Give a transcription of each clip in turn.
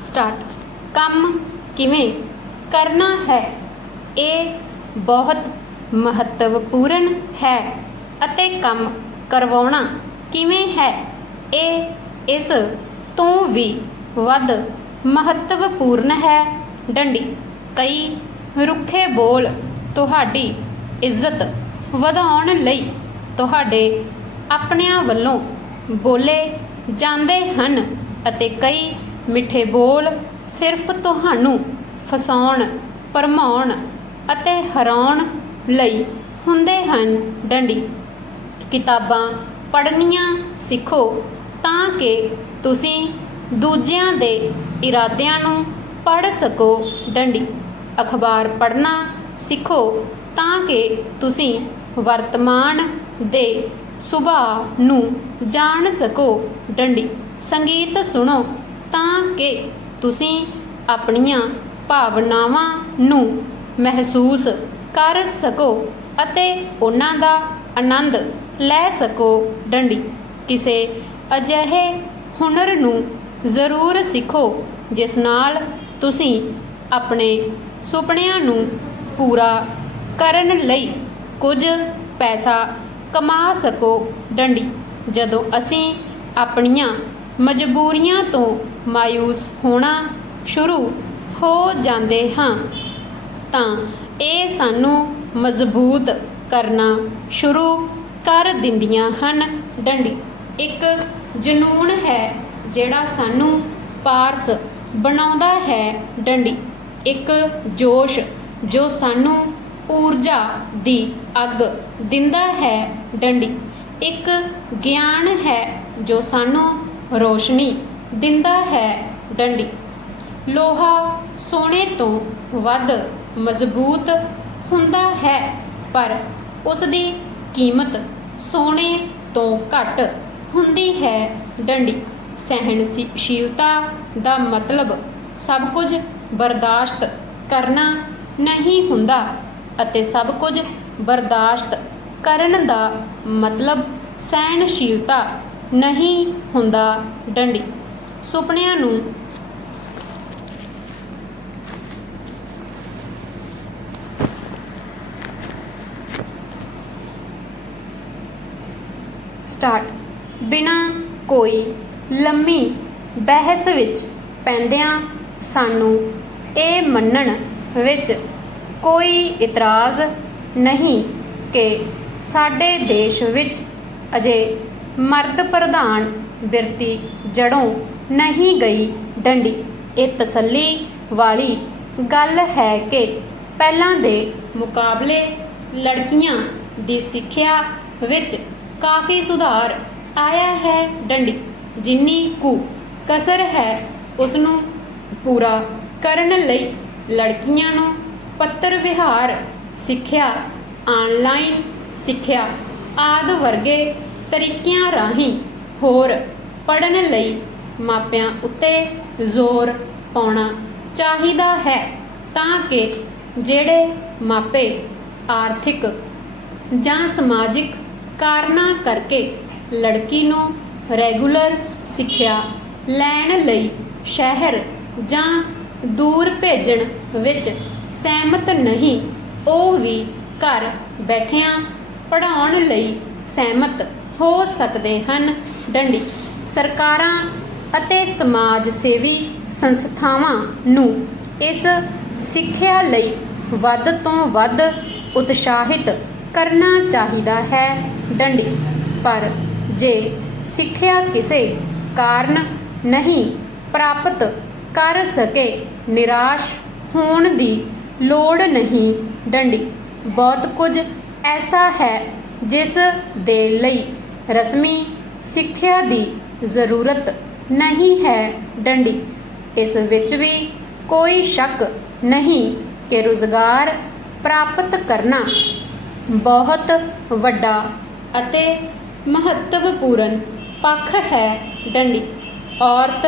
Start. ਕੰਮ ਕਿਵੇਂ ਕਰਨਾ ਹੈ? ਇਹ ਬਹੁਤ ਮਹੱਤਵਪੂਰਨ ਹੈ ਅਤੇ ਕੰਮ ਕਰਵਾਉਣਾ ਕਿਵੇਂ ਹੈ? ਇਹ ਇਸ ਤੋਂ ਵੀ ਵੱਧ ਮਹੱਤਵਪੂਰਨ ਹੈ। ਡੰਡੀ, ਕਈ ਰੁੱਖੇ ਬੋਲ ਤੁਹਾਡੀ ਇੱਜ਼ਤ ਵਧਾਉਣ ਲਈ ਤੁਹਾਡੇ ਆਪਣਿਆਂ ਵੱਲੋਂ ਬੋਲੇ ਜਾਂਦੇ ਹਨ ਅਤੇ ਕਈ ਮਿੱਠੇ ਬੋਲ ਸਿਰਫ ਤੁਹਾਨੂੰ ਫਸਾਉਣ, ਭਰਮਾਉਣ ਅਤੇ ਹਰਾਉਣ ਲਈ ਹੁੰਦੇ ਹਨ, ਡੰਡੀ। ਕਿਤਾਬਾਂ ਪੜ੍ਹਨੀਆਂ ਸਿੱਖੋ ਤਾਂ ਕਿ ਤੁਸੀਂ ਦੂਜਿਆਂ ਦੇ ਇਰਾਦਿਆਂ ਨੂੰ ਪੜ੍ਹ ਸਕੋ, ਡੰਡੀ। ਅਖਬਾਰ ਪੜ੍ਹਨਾ ਸਿੱਖੋ ਤਾਂ ਕਿ ਤੁਸੀਂ ਵਰਤਮਾਨ ਦੇ ਸੁਭਾਅ ਨੂੰ ਜਾਣ ਸਕੋ, ਡੰਡੀ। ਸੰਗੀਤ ਸੁਣੋ ਤਾਂ ਕਿ ਤੁਸੀਂ ਆਪਣੀਆਂ ਭਾਵਨਾਵਾਂ ਨੂੰ ਮਹਿਸੂਸ ਕਰ ਸਕੋ ਅਤੇ ਉਹਨਾਂ ਦਾ ਆਨੰਦ ਲੈ ਸਕੋ। ਡੰਡੀ, ਕਿਸੇ ਅਜਿਹੇ ਹੁਨਰ ਨੂੰ ਜ਼ਰੂਰ ਸਿੱਖੋ, ਜਿਸ ਨਾਲ ਤੁਸੀਂ ਆਪਣੇ ਸੁਪਨਿਆਂ ਨੂੰ ਪੂਰਾ ਕਰਨ ਲਈ ਕੁਝ ਪੈਸਾ ਕਮਾ ਸਕੋ। ਡੰਡੀ, ਜਦੋਂ ਅਸੀਂ ਆਪਣੀਆਂ ਮਜਬੂਰੀਆਂ ਤੋਂ ਮਾਇੂਸ ਹੋਣਾ ਸ਼ੁਰੂ ਹੋ ਜਾਂਦੇ ਹਾਂ। ਤਾਂ ਇਹ ਸਾਨੂੰ ਮਜ਼ਬੂਤ ਕਰਨਾ ਸ਼ੁਰੂ ਕਰ ਦਿੰਦੀਆਂ ਹਨ। ਡੰਡੀ, ਇੱਕ ਜਨੂਨ ਹੈ ਜਿਹੜਾ ਸਾਨੂੰ ਪਾਰਸ ਬਣਾਉਂਦਾ ਹੈ। ਡੰਡੀ, ਇੱਕ ਜੋਸ਼ ਜੋ ਸਾਨੂੰ ਊਰਜਾ ਦੀ ਅੱਗ ਦਿੰਦਾ ਹੈ। ਡੰਡੀ, ਇੱਕ ਗਿਆਨ ਹੈ ਜੋ ਸਾਨੂੰ ਰੋਸ਼ਨੀ, ਦਿੰਦਾ ਹੈ ਡੰਡੀ। ਲੋਹਾ ਸੋਨੇ ਤੋਂ ਵੱਧ ਮਜ਼ਬੂਤ ਹੁੰਦਾ ਹੈ, ਪਰ ਉਸ ਦੀ ਕੀਮਤ ਸੋਨੇ ਤੋਂ ਘੱਟ ਹੁੰਦੀ ਹੈ ਡੰਡੀ। ਸਹਿਣਸ਼ੀਲਤਾ ਦਾ ਮਤਲਬ ਸਭ ਕੁਝ ਬਰਦਾਸ਼ਤ ਕਰਨਾ ਨਹੀਂ ਹੁੰਦਾ ਅਤੇ ਸਭ ਕੁਝ ਬਰਦਾਸ਼ਤ ਕਰਨ ਦਾ ਮਤਲਬ ਸਹਿਣਸ਼ੀਲਤਾ ਨਹੀਂ ਹੁੰਦਾ ਡੰਡੀ। ਸੁਪਨਿਆਂ ਨੂੰ ਸਟਾਰਟ ਬਿਨਾ ਕੋਈ ਲੰਮੀ ਬਹਿਸ ਵਿੱਚ ਪੈਂਦਿਆਂ ਸਾਨੂੰ ਇਹ ਮੰਨਣ ਵਿੱਚ ਕੋਈ ਇਤਰਾਜ਼ ਨਹੀਂ ਕਿ ਸਾਡੇ ਦੇਸ਼ ਵਿੱਚ ਅਜੇ ਮਰਦ ਪ੍ਰਧਾਨ ਬਿਰਤੀ ਜੜੋਂ ਨਹੀਂ ਗਈ ਡੰਡੀ। ਇਹ ਤਸੱਲੀ ਵਾਲੀ ਗੱਲ ਹੈ ਕਿ ਪਹਿਲਾਂ ਦੇ ਮੁਕਾਬਲੇ ਲੜਕੀਆਂ ਦੀ ਸਿੱਖਿਆ ਵਿੱਚ ਕਾਫੀ ਸੁਧਾਰ ਆਇਆ ਹੈ ਡੰਡੀ। ਜਿੰਨੀ ਕੁ ਕਸਰ ਹੈ ਉਸ ਨੂੰ ਪੂਰਾ ਕਰਨ ਲਈ ਲੜਕੀਆਂ ਨੂੰ ਪੱਤਰ ਵਿਹਾਰ, ਸਿੱਖਿਆ ਆਨਲਾਈਨ ਸਿੱਖਿਆ ਆਦਿ ਵਰਗੇ ਤਰੀਕਿਆਂ ਰਾਹੀਂ ਹੋਰ ਪੜਨ ਲਈ ਮਾਪਿਆਂ ਉੱਤੇ ਜ਼ੋਰ ਪਾਉਣਾ ਚਾਹੀਦਾ ਹੈ ਤਾਂ ਕਿ ਜਿਹੜੇ ਮਾਪੇ ਆਰਥਿਕ ਜਾਂ ਸਮਾਜਿਕ ਕਾਰਨਾਂ ਕਰਕੇ ਲੜਕੀ ਨੂੰ ਰੈਗੂਲਰ ਸਿੱਖਿਆ ਲੈਣ ਲਈ ਸ਼ਹਿਰ ਜਾਂ ਦੂਰ ਭੇਜਣ ਵਿੱਚ ਸਹਿਮਤ ਨਹੀਂ, ਉਹ ਵੀ ਘਰ ਬੈਠਿਆਂ ਪੜ੍ਹਾਉਣ ਲਈ ਸਹਿਮਤ। ਹੋ ਸਕਦੇ ਹਨ। ਡੰਡੀ, ਸਰਕਾਰਾਂ ਅਤੇ ਸਮਾਜ ਸੇਵੀ ਸੰਸਥਾਵਾਂ ਨੂੰ ਇਸ ਸਿੱਖਿਆ ਲਈ ਵੱਧ ਤੋਂ ਵੱਧ ਉਤਸ਼ਾਹਿਤ ਕਰਨਾ ਚਾਹੀਦਾ ਹੈ। ਡੰਡੀ, ਪਰ ਜੇ ਸਿੱਖਿਆ ਕਿਸੇ ਕਾਰਨ ਨਹੀਂ ਪ੍ਰਾਪਤ ਕਰ ਸਕੇ, ਨਿਰਾਸ਼ ਹੋਣ ਦੀ ਲੋੜ ਨਹੀਂ। ਡੰਡੀ, ਬਹੁਤ ਕੁਝ ਐਸਾ ਹੈ ਜਿਸ ਦੇ ਲਈ ਰਸਮੀ ਸਿੱਖਿਆ ਦੀ ਜ਼ਰੂਰਤ ਨਹੀਂ ਹੈ ਡੰਡੀ। ਇਸ ਵਿੱਚ ਵੀ ਕੋਈ ਸ਼ੱਕ ਨਹੀਂ ਕਿ ਰੁਜ਼ਗਾਰ ਪ੍ਰਾਪਤ ਕਰਨਾ ਬਹੁਤ ਵੱਡਾ ਅਤੇ ਮਹੱਤਵਪੂਰਨ ਪੱਖ ਹੈ ਡੰਡੀ। ਔਰਤ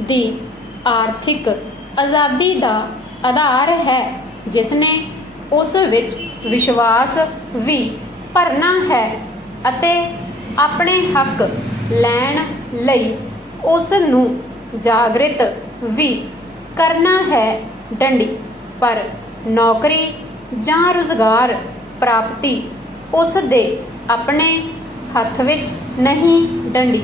ਦੀ ਆਰਥਿਕ ਆਜ਼ਾਦੀ ਦਾ ਆਧਾਰ ਹੈ ਜਿਸ ਨੇ ਉਸ ਵਿੱਚ ਵਿਸ਼ਵਾਸ ਵੀ ਭਰਨਾ ਹੈ ਅਤੇ ਆਪਣੇ ਹੱਕ ਲੈਣ ਲਈ ਉਸ ਨੂੰ ਜਾਗਰਿਤ ਵੀ ਕਰਨਾ ਹੈ ਡੰਡੀ। ਪਰ ਨੌਕਰੀ ਜਾਂ ਰੁਜ਼ਗਾਰ ਪ੍ਰਾਪਤੀ ਉਸ ਦੇ ਆਪਣੇ ਹੱਥ ਵਿੱਚ ਨਹੀਂ ਡੰਡੀ।